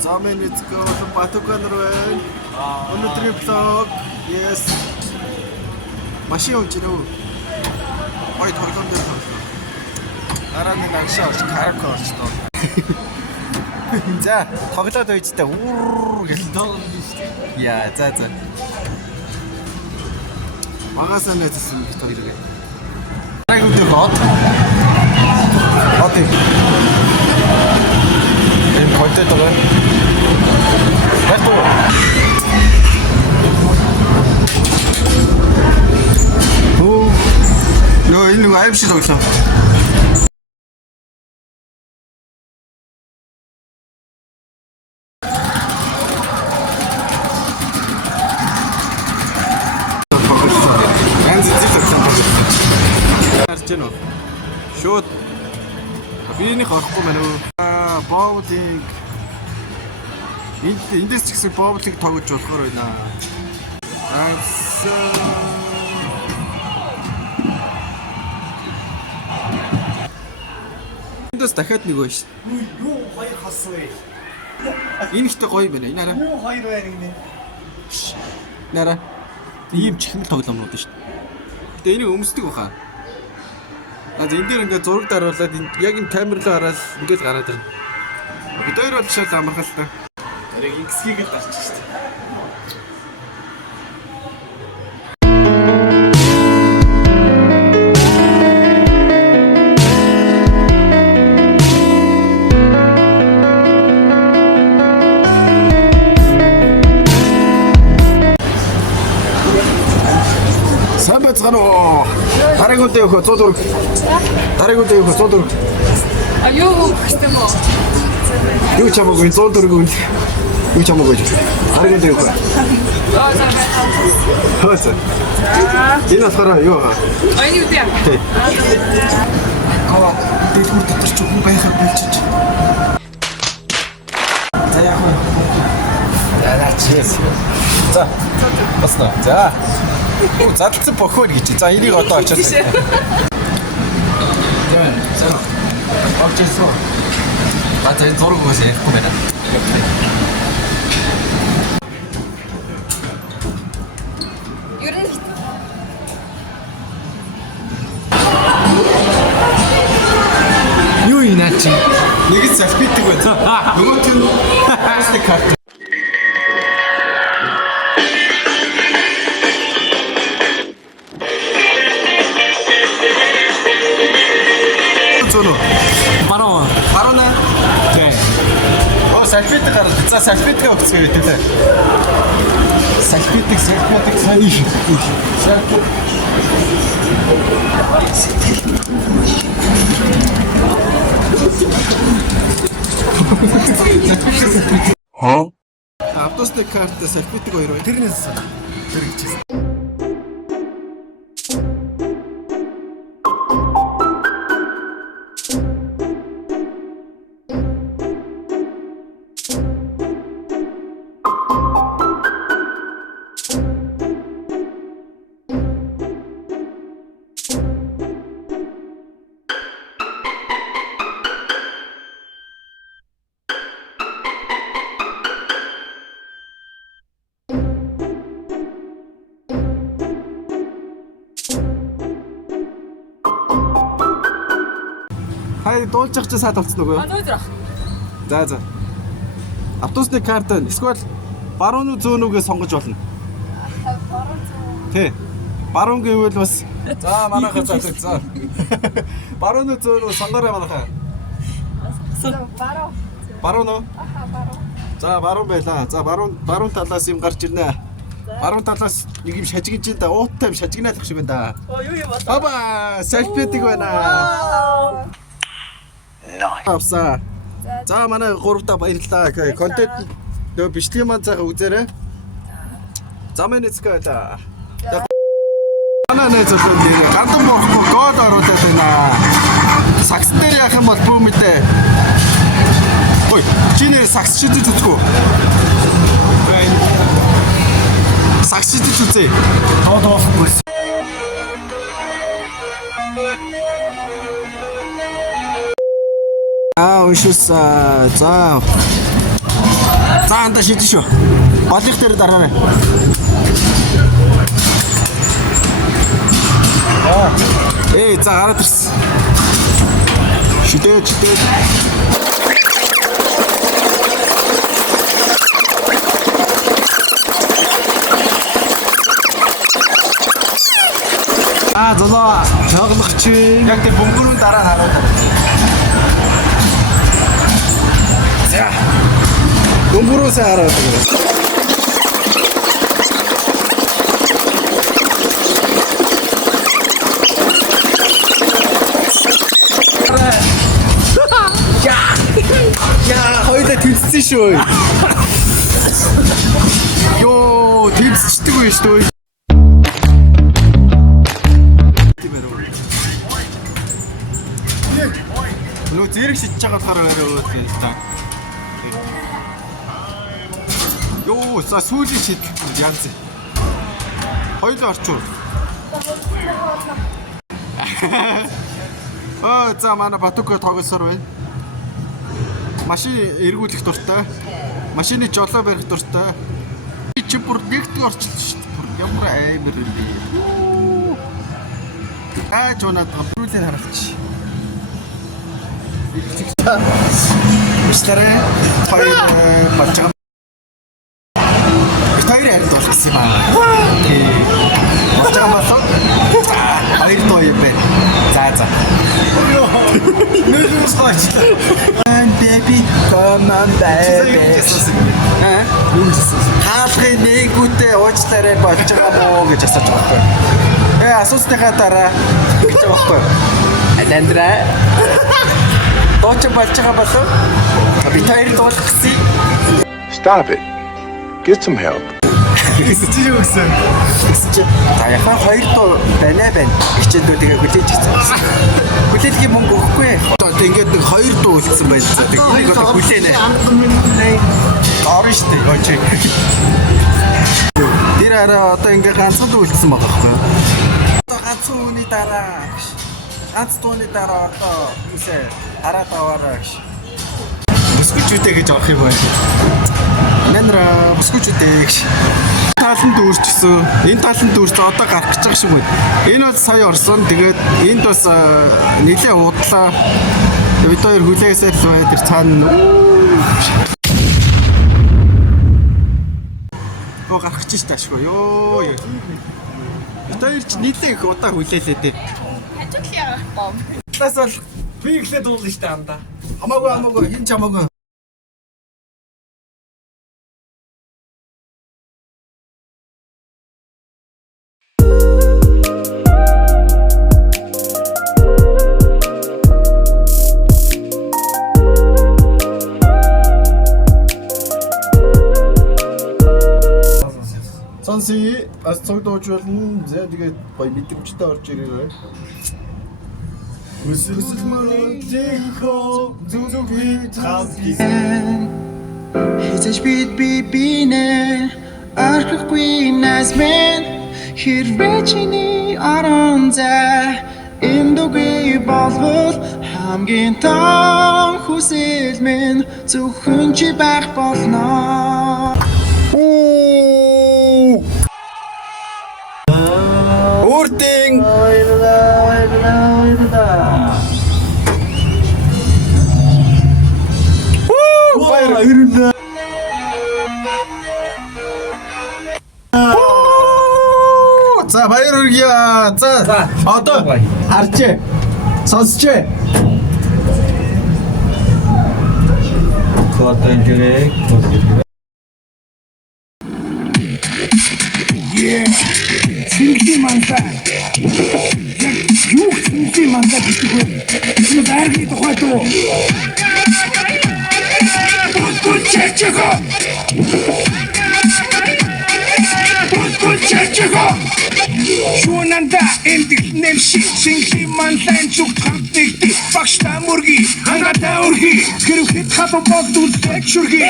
Замын эцэг болон Батукан руу байна. Өнөөдрийн vlog yes. Машин унжирөө. Ой тоглоом дээр тоглоо. Дараа нэг агшаа орч карко орчлоо. За, тоглоод байжтай гэл тоглоно шүү дээ. Яа, за. Магасаа нэзсэн бит хоёрыг. Дараагийн өдөр хот. Энэ контент байгаа. Бэтүү. Нөө энэ нэг аимшиг тоглоо. Арчно. Шот. Биений хорохгүй мэн үү? Боулинг. Эндээс ч гэсэн боулинг тоглож болохоор байна. Эндээс дахиад нэг байж. Юу хоёр хас вэ? Энэ ихтэй гоё байна. Энэ хараа. Юу хоёр байна гинэ. Нара. Ийм чихмэл тоглоомнууд шүү дээ. Гэтэ энийг өмсдөг баха. Энэ дээр ингээд зураг даруулаад яг энэ камер руу хараад ингээд гараад ирнэ. Бид хоёр бол шал амархал та. Яг X-ийг л гарч шүү дээ. Дараагийн үедээ явах 100 төгрөг. Дараагийн үедээ явах 100 төгрөг. А юу гэхтэй мó? Юу чамаагүй 100 төгрөг үн. Юу чамаагүй. Дараагийн үедээ явах. Хөөс. Энэ болохоор юу аа? Аяны үедээ яах? Тий. Гоо дэлгүүр дотор ч хүн байхаар болчих. За яах вэ? Яач. За. Басна. За. Задлсан бохоор гэж. За энийг одоо очоод. За. Очсон. За энэ зураг үгээс ярихгүй байна. Ер нь юу юм наа чи? Нэг л салфитик байна. Нөгөөт нь пластик карт. Баруун. Тий. Салфитик гараад. За салфитик өгцгөө гэдэг. Салфитик сайн шүү. Ха? Автосны карт салфитик хоёр бай. Тэрнээс тэр хийчихсэн. Хай дуулчих чи саад болцсон уу? өнөөдөр. За. Автобусны карт эсвэл баруун уу зүүн үгээ сонгож болно. Баруун зүүн. Тий. Баруун гэвэл бас за манайхаа залгаж за. Баруун уу зүүн үү сонгороо манайхаа. Баруун. Баруун уу? Аха, баруун. За баруун байлаа. За баруун талаас юм гарч ирнэ. Баруун талаас нэг юм шажигж ин да. Ууттай юм шажигнаалах шиг байна да. Оо юу юм бол? Баба, салфитик байна. Авса. За манай гуравтаа баярлалаа. Контент нөө бичлэгийн маань цаага үзээрэй. Замын эцэг байлаа. Манай нэг зөвхөн нэг гандан борохгүй гол оруулаад байна. Сакс дээр яах юм бол бүүмэдээ. Ой, чи нэр сакс шидэж үзгүй. Сакс шидэж үзье. Доохгүй. Ушуса за За анда шидэж шүү. Голынх дээр дараарай. За гараад ирсэн. Шидэж. Золоо тоглох чи. Яг тэр бөмбөрүүн дараа хараад. За. Бөмбөрөөсөө хараад. Хоёулаа төвцсөн шүү. Йоо, төвцчдэг үү шүү. Нөө зэрэг шидэж байгаа болохоор өөрөө та. Йоо, сүүлийн шидэл янз. Хоёулаа орчуу. За манай Батука тоглосоор байна. Машин эргүүлэх дуртай. Машины жолоо барих дуртай. Чи бүр нэгтгэж орчихсон шүү дээ. Ямар амар юм. Чонаад гапруулээ хараач. Мистер хоёр болж байгаа. Хоёр ард болсон юм аа. Болж байгаа болоо. Хоёр доо юм байна. За. Нөлөөс хаачлаа. Baby, come on baby. Хаалгын нэгүтээ уучлаарай болж байгаа мó гэж асууж байгаа байхгүй. Асуусныхаа дараа гэж байгаа байхгүй. Аландра. Дооч болж байгаа болов. Би таяр дуулах гэсэн. Stop it. Get some help. Чи юу гэсэн? За яхаа хоёр дуу байна. Хичээдөө тэгээ хүлээж гисэн. Хүлээлгийн мөнгө өгөхгүй. Одоо ингээд нэг хоёр дуу үлдсэн байж байгаа. Энийг одоо хүлээнэ. Орно штэ. Очиг. Тэр араа одоо ингээд ганцхан дуу үлдсэн байгаа байхгүй. Одоо ганцхан үний дараа. Ганц дууны дараа одоо юусэ хараад аваарай гэж. Бүсгүчүүдээ гэж авах юм байна. Нэнра бүсгүчүүдээ гэж. Таланд дүүрчихсэн. Энэ таланд дүүрч одоо гарах гэж байгаа шиг байна. Энэ бол сая орсон. Тэгээд энд бас нэлээ удлаа. Бид хоёр хүлээсээр л бай тэр цаана. Оо гарах гэж шүү таашгүй. Йоо. Бид хоёр ч нэлээ их удаа хүлээлээ дээ. Хажуудлаа бом. Тас бол би ихлэ дуулна штэ анда. Хамаагүй хин ч хамаагүй. Сонси бас цогдооч болно. За тэгээд гоё мэдрэмжтэй орж ирээрэй. Хүсэл маань зэхөө зүггүй тавьсан. Хизэж бинэ арахгүй насмен хэрвээ чиний орон зай эндүгүй болвол хамгийн том хүсэл минь зөвхөн чи байх болно. Үрдэн баяр ирнэ. За баяр үргье. За одоо харчээ. Сонсчээ. Кодон жүрэг. Синхи манта. Юу синхи манта гэдэг вэ? Энэ дарги тухай тоо. Чечего. Шунанда эндих нэмши Шингиман лайн зүгт хамтнэгдээ Багштай мөргий Хангатай өргий Хэрв хэд хатан болдвол дэкшүргий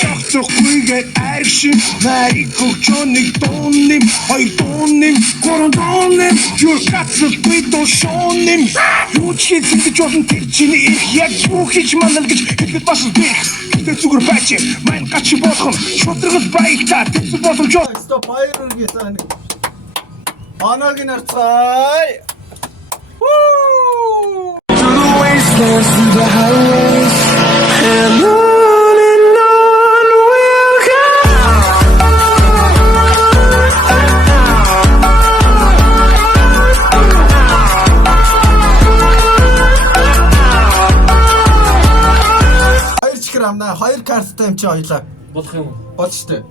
Шохцохгүйгээр айршин Нарийг хөгчөнийг дууним Хоёр дууним Гурван дууним Юр гацалгүй дуушууним Юу ч хийсэн гэж болон тэр чиний их Яг юу хийж манал гэж хэлэхэд бас бих Гэтэ зүгээр байж Майн гачи болгон Шудрагал баягтаа Тэсэл боломжоо Стоп баяр үргээ сайн. Анагийн арцгай. Woo! To the wastelands, through the highways, and on we'll go. Хоёр чихэр амнаа, хоёр карттай юм чи хоёлаа. Болох юм уу? Болж штэ.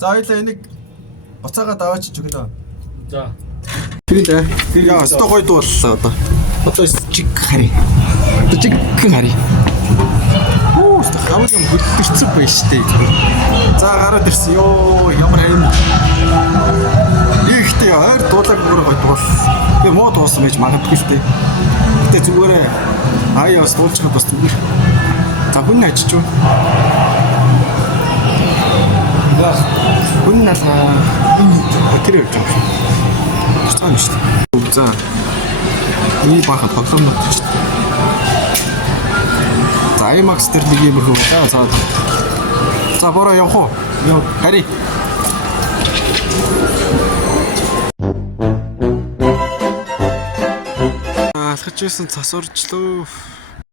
За хоёлаа энийг буцаагаад аваач өгнө. За. Тэрээ. Яа, сто гойд боллоо одоо. Одоо чиг хари. Одоо чиг хари. Оо, сто хаваг юм хөдөлгөрцөг байж штэ. За гараад ирсэн ёо, ямар хайм. Ихтэй ойр дуулаг бүр гойд бол. Би муу дуусан байж магадгүй штэ. Гэтэ зүгээрээ аяас дуулчихад бас зүгээр. За хүн ажиж юу? Хүн налаа. Тэр явж байгаа. Цаана шүү дээ. За. Ийм баха тоглоомнод шүү дээ. За IMAX дээр нэг юм хөө. За. За бороо явах уу? Яв. Хари. Алхаж байсан цас уржлоо.